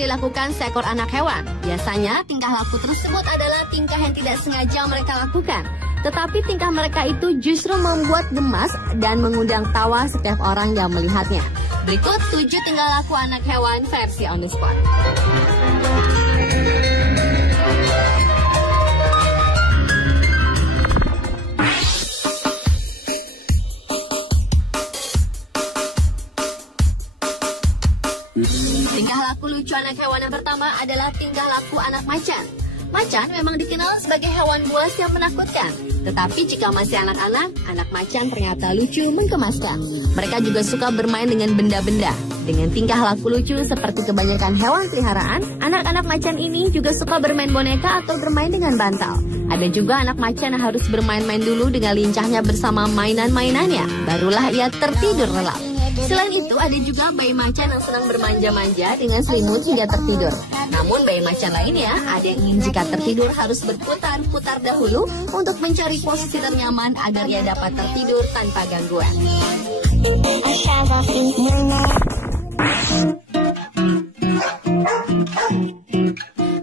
yang dilakukan seekor anak hewan. Biasanya tingkah laku tersebut adalah tingkah yang tidak sengaja mereka lakukan. Tetapi tingkah mereka itu justru membuat gemas dan mengundang tawa setiap orang yang melihatnya. Berikut 7 tingkah laku anak hewan versi on the spot. Tingkah laku lucu anak hewan yang pertama adalah tingkah laku anak macan. Macan memang dikenal sebagai hewan buas yang menakutkan. Tetapi jika masih anak-anak, anak macan ternyata lucu menggemaskan. Mereka juga suka bermain dengan benda-benda. Dengan tingkah laku lucu seperti kebanyakan hewan peliharaan, anak-anak macan ini juga suka bermain boneka atau bermain dengan bantal. Ada juga anak macan yang harus bermain-main dulu dengan lincahnya bersama mainan-mainannya. Barulah ia tertidur lelap. Selain itu, ada juga bayi macan yang senang bermanja-manja dengan selimut hingga tertidur. Namun bayi macan lainnya, ada yang ingin jika tertidur harus berputar-putar dahulu untuk mencari posisi ternyaman agar ia dapat tertidur tanpa gangguan.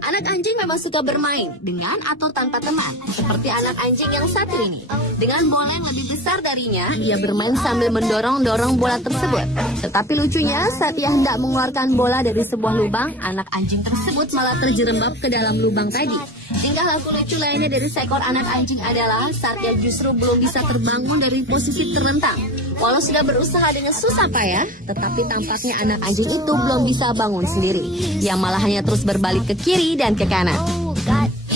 Anak anjing memang suka bermain dengan atau tanpa teman, seperti anak anjing yang satu ini. Dengan bola yang lebih besar darinya, ia bermain sambil mendorong-dorong bola tersebut. Tetapi lucunya, saat ia hendak mengeluarkan bola dari sebuah lubang, anak anjing tersebut malah terjerembab ke dalam lubang tadi. Tingkah laku lucu lainnya dari seekor anak anjing adalah saat ia justru belum bisa terbangun dari posisi terlentang. Walau sudah berusaha dengan susah payah, tetapi tampaknya anak anjing itu belum bisa bangun sendiri. Ia malah hanya terus berbalik ke kiri dan ke kanan.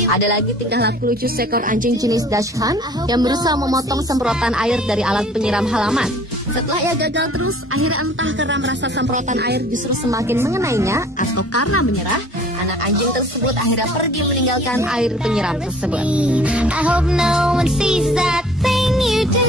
Ada lagi tingkah laku lucu seekor anjing jenis Dachshund yang berusaha memotong semprotan air dari alat penyiram halaman. Setelah ia gagal terus, akhirnya entah karena merasa semprotan air justru semakin mengenainya atau karena menyerah, anak anjing tersebut akhirnya pergi meninggalkan air penyiram tersebut. I hope no one sees that thing you do.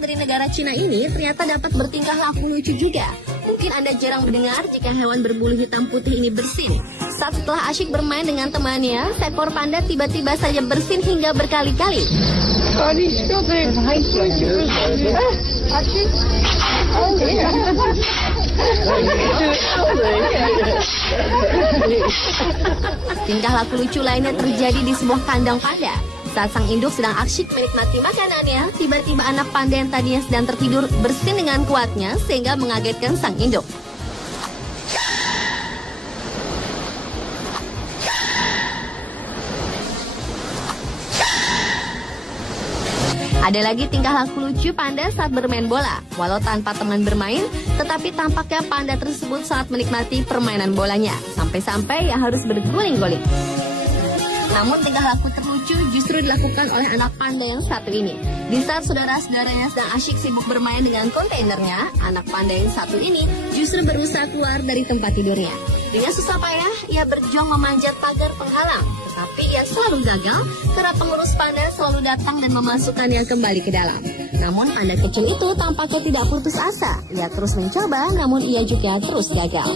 Dari negara Cina ini ternyata dapat bertingkah laku lucu juga. Mungkin Anda jarang mendengar jika hewan berbulu hitam putih ini bersin. Saat setelah asyik bermain dengan temannya, seekor panda tiba-tiba saja bersin hingga berkali-kali. Tingkah laku lucu lainnya terjadi di sebuah kandang panda. Saat sang induk sedang asyik menikmati makanannya, tiba-tiba anak panda yang tadinya sedang tertidur bersin dengan kuatnya sehingga mengagetkan sang induk. Ada lagi tingkah laku lucu panda saat bermain bola. Walau tanpa teman bermain, tetapi tampaknya panda tersebut sangat menikmati permainan bolanya. Sampai-sampai ia harus berguling-guling. Namun tingkah laku terlucu justru dilakukan oleh anak panda yang satu ini. Di saat saudara-saudaranya sedang asyik sibuk bermain dengan kontainernya, anak panda yang satu ini justru berusaha keluar dari tempat tidurnya. Dengan susah payah, ia berjuang memanjat pagar penghalang. Tetapi ia selalu gagal karena pengurus panda selalu datang dan memasukkannya kembali ke dalam. Namun panda kecil itu tampaknya tidak putus asa. Ia terus mencoba, namun ia juga terus gagal.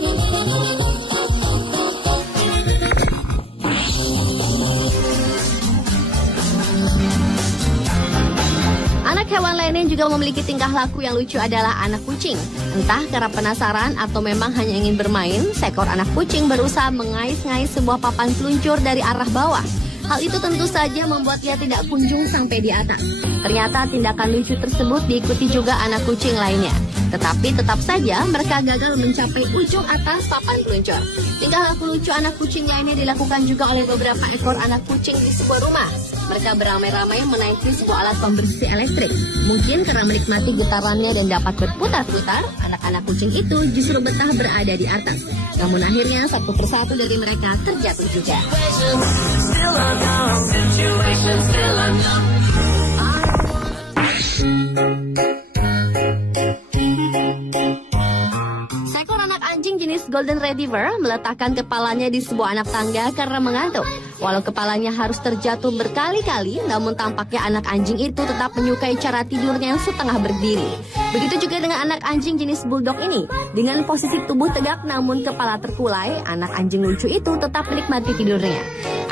Hewan lainnya juga memiliki tingkah laku yang lucu adalah anak kucing. Entah karena penasaran atau memang hanya ingin bermain, seekor anak kucing berusaha mengais-ngais sebuah papan peluncur dari arah bawah. Hal itu tentu saja membuat ia tidak kunjung sampai di atas. Ternyata tindakan lucu tersebut diikuti juga anak kucing lainnya. Tetapi tetap saja mereka gagal mencapai ujung atas papan peluncur. Tingkah laku lucu anak kucing lainnya dilakukan juga oleh beberapa ekor anak kucing di sebuah rumah. Mereka beramai-ramai menaiki sebuah alat pembersih elektrik. Mungkin karena menikmati getarannya dan dapat berputar-putar, anak-anak kucing itu justru betah berada di atas. Namun akhirnya satu persatu dari mereka terjatuh juga. Seekor anak anjing jenis Golden Retriever meletakkan kepalanya di sebuah anak tangga karena mengantuk. Walau kepalanya harus terjatuh berkali-kali, namun tampaknya anak anjing itu tetap menyukai cara tidurnya yang setengah berdiri. Begitu juga dengan anak anjing jenis bulldog ini. Dengan posisi tubuh tegak namun kepala terkulai, anak anjing lucu itu tetap menikmati tidurnya.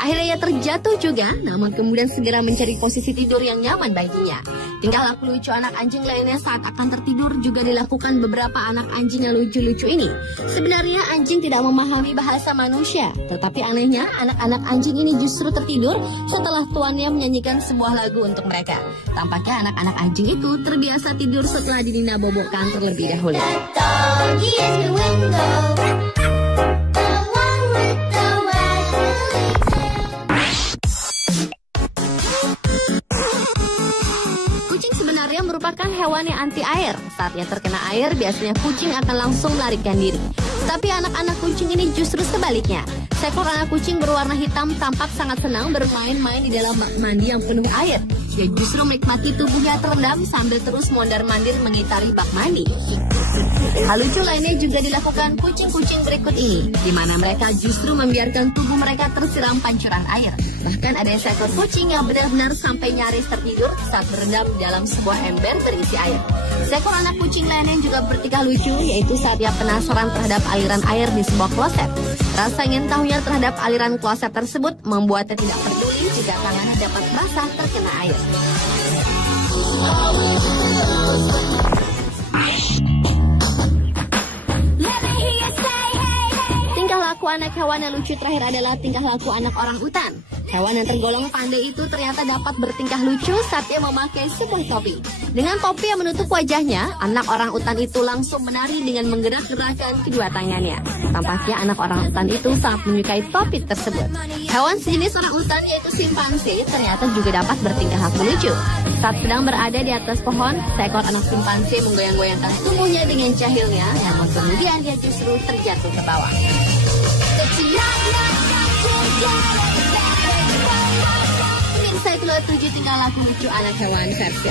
Akhirnya ia terjatuh juga, namun kemudian segera mencari posisi tidur yang nyaman baginya. Tingkah laku lucu anak anjing lainnya saat akan tertidur juga dilakukan beberapa anak anjing yang lucu-lucu ini. Sebenarnya anjing tidak memahami bahasa manusia, tetapi anehnya anak-anak anjing ini justru tertidur setelah tuannya menyanyikan sebuah lagu untuk mereka. Tampaknya anak-anak anjing itu terbiasa tidur setelah dinina bobokkan terlebih dahulu. Kucing sebenarnya merupakan hewan yang anti air. Saat ia terkena air, biasanya kucing akan langsung melarikan diri. Tapi anak-anak kucing ini justru sebaliknya. Seekor anak kucing berwarna hitam tampak sangat senang bermain-main di dalam bak mandi yang penuh air. Ia justru menikmati tubuhnya terendam sambil terus mondar-mandir mengitari bak mandi. Hal lucu lainnya juga dilakukan kucing-kucing berikut ini, di mana mereka justru membiarkan tubuh mereka tersiram pancuran air. Bahkan ada seekor kucing yang benar-benar sampai nyaris tertidur saat berendam di dalam sebuah ember berisi air. Seekor anak kucing lainnya juga bertingkah lucu, yaitu saat ia penasaran terhadap aliran air di sebuah kloset. Rasa ingin tahunya terhadap aliran kloset tersebut membuatnya tidak peduli jika tangannya dapat basah terkena air. Tingkah laku anak hewan yang lucu terakhir adalah tingkah laku anak orang utan. Hewan yang tergolong pandai itu ternyata dapat bertingkah lucu saat ia memakai sebuah topi. Dengan topi yang menutup wajahnya, anak orang utan itu langsung menari dengan menggerak-gerakkan kedua tangannya. Tampaknya anak orang utan itu sangat menyukai topi tersebut. Hewan sejenis orang utan yaitu simpanse ternyata juga dapat bertingkah laku lucu. Saat sedang berada di atas pohon, seekor anak simpanse menggoyang-goyangkan tubuhnya dengan cahilnya, namun kemudian dia justru terjatuh ke bawah. Pemirsa, itulah 7 tingkah laku lucu anak hewan versi